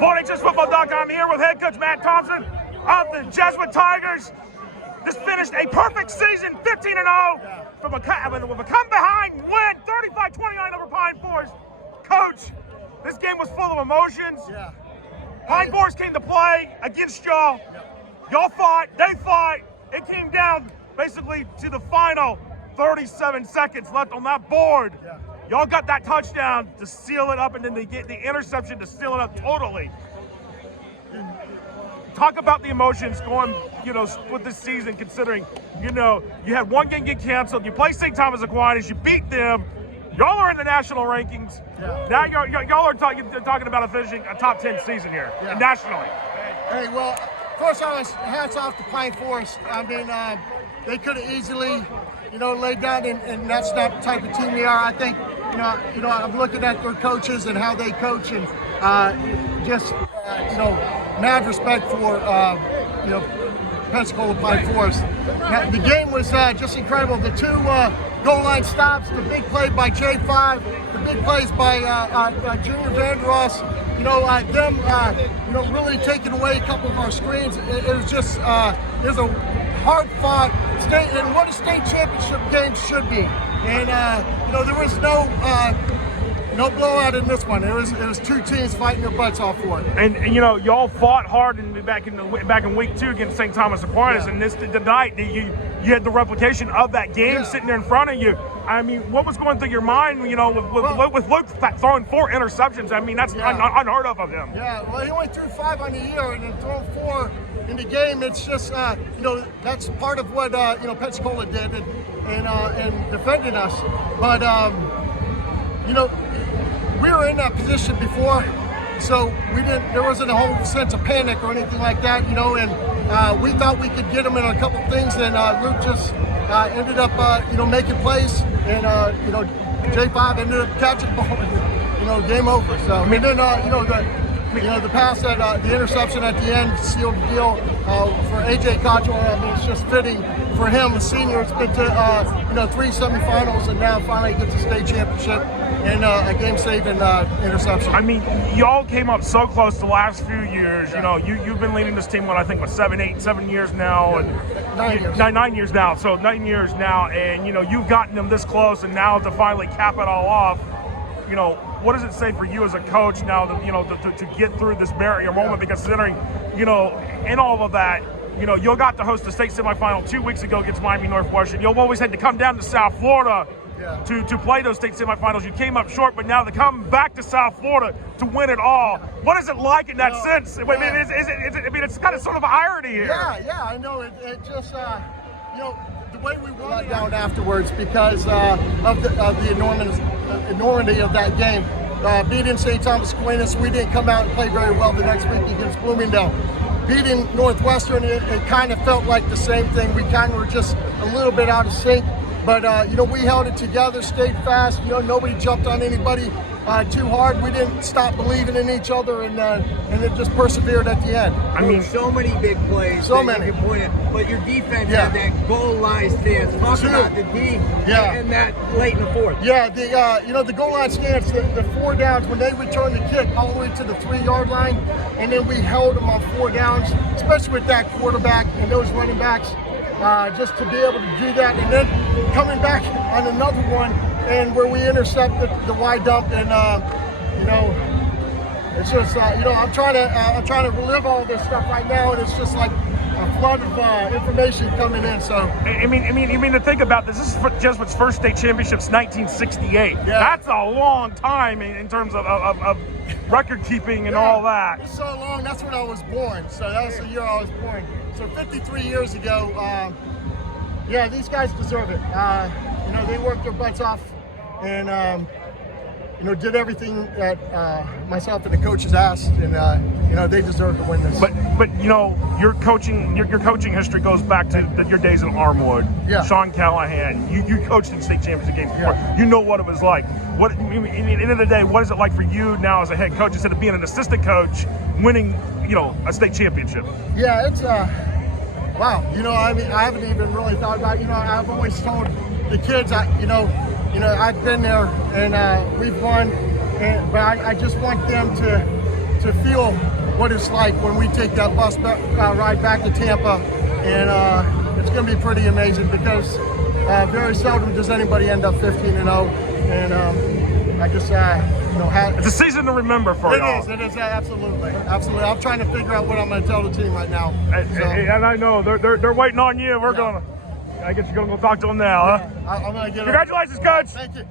FHSFootball.com here with head coach Matt Thompson of the Jesuit Tigers. This finished a perfect season, 15-0, with a come-behind win, 35-29 over Pine Forest. Coach, this game was full of emotions. Pine Forest came to play against y'all. Y'all fought, they fought. It came down basically to the final 37 seconds left on that board. Y'all got that touchdown to seal it up, and then they get the interception to seal it up totally. Talk about the emotions going, with this season, considering, you had one game get canceled. You play St. Thomas Aquinas, you beat them. Y'all are in the national rankings. Now y'all are talking about finishing a top 10 season here nationally. Hey, well, first off, hats off to Pine Forest. I mean, they could have easily, laid down, and that's not the type of team they are. I think, I'm looking at their coaches and how they coach, and mad respect for, Pensacola Pine Forest. Now, the game was just incredible. The two goal line stops, the big play by J5, the big plays by Junior Van Ross, them, really taking away a couple of our screens. It was just, it was a hard-fought state, and what a state championship game should be. And, there was no blowout in this one. It was two teams fighting their butts off for it. And y'all fought hard back in week 2 against St. Thomas Aquinas, and tonight you had the replication of that game sitting there in front of you. I mean, what was going through your mind, with Luke throwing 4 interceptions? I mean, that's unheard of him. Yeah, well, he only threw 5 on the year, and then throwing 4 in the game. It's just, that's part of what Pensacola did and defended us. But we were in that position before, so there wasn't a whole sense of panic or anything like that, and we thought we could get them in a couple things, and Luke just ended up, making plays, and, J5 ended up catching the ball, and, game over. So, I mean, then, the pass the interception at the end sealed the deal for AJ Cottrell. I mean, it's just fitting for him, a senior. It's been to 3 semifinals, and now finally gets a state championship and a game-saving interception. I mean, y'all came up so close the last few years. You've been leading this team, 7 years now, and 9 years. 9 years now. So 9 years now, and you've gotten them this close, and now to finally cap it all off. What does it say for you as a coach now that, to get through this barrier moment? Because considering, in all of that, you got to host the state semifinal 2 weeks ago against Miami Northwestern. You've always had to come down to South Florida to play those state semifinals. You came up short, but now to come back to South Florida to win it all. What is it like in that sense? I mean, it's kind of sort of an irony here. Yeah, I know. It just, the way we won it down afterwards because of the enormity of that game. Beating St. Thomas Aquinas, we didn't come out and play very well the next week against Bloomingdale. Beating Northwestern, it kind of felt like the same thing. We kind of were just a little bit out of sync, but we held it together, stayed fast. Nobody jumped on anybody too hard. We didn't stop believing in each other, and it just persevered at the end. I mean, so many big plays. So many. But your defense had that goal line stance. Talk about the D and that late in the fourth. Yeah, the goal line stance, the 4 downs, when they returned the kick all the way to the 3-yard line, and then we held them on 4 downs, especially with that quarterback and those running backs, just to be able to do that, and then coming back on another one, and where we intercepted the wide dump, and it's just I'm trying to relive all this stuff right now, and it's just like a flood of information coming in. So I mean to think about this. This is Jesuit's first state championship since 1968. Yeah. That's a long time in terms of record keeping and all that. It's so long. That's when I was born. So that was the year I was born. So 53 years ago. These guys deserve it. They worked their butts off, and did everything that myself and the coaches asked, and they deserve to win this. But your coaching history goes back to your days in Armwood. Yeah. Sean Callahan, you coached in state championship games before. Yeah. You know what it was like. At the end of the day, what is it like for you now as a head coach instead of being an assistant coach, winning a state championship? Yeah, it's wow. I haven't even really thought about it. I've always told the kids, I've been there, and we've won, but I just want them to feel what it's like when we take that bus ride back to Tampa, and it's going to be pretty amazing because very seldom does anybody end up 15-0, and I just it's a season to remember for y'all. It is, absolutely. I'm trying to figure out what I'm going to tell the team right now. And I know they're waiting on you. I guess you're gonna go talk to them now, huh? I'm going to get. Congratulations, Coach. Thank you.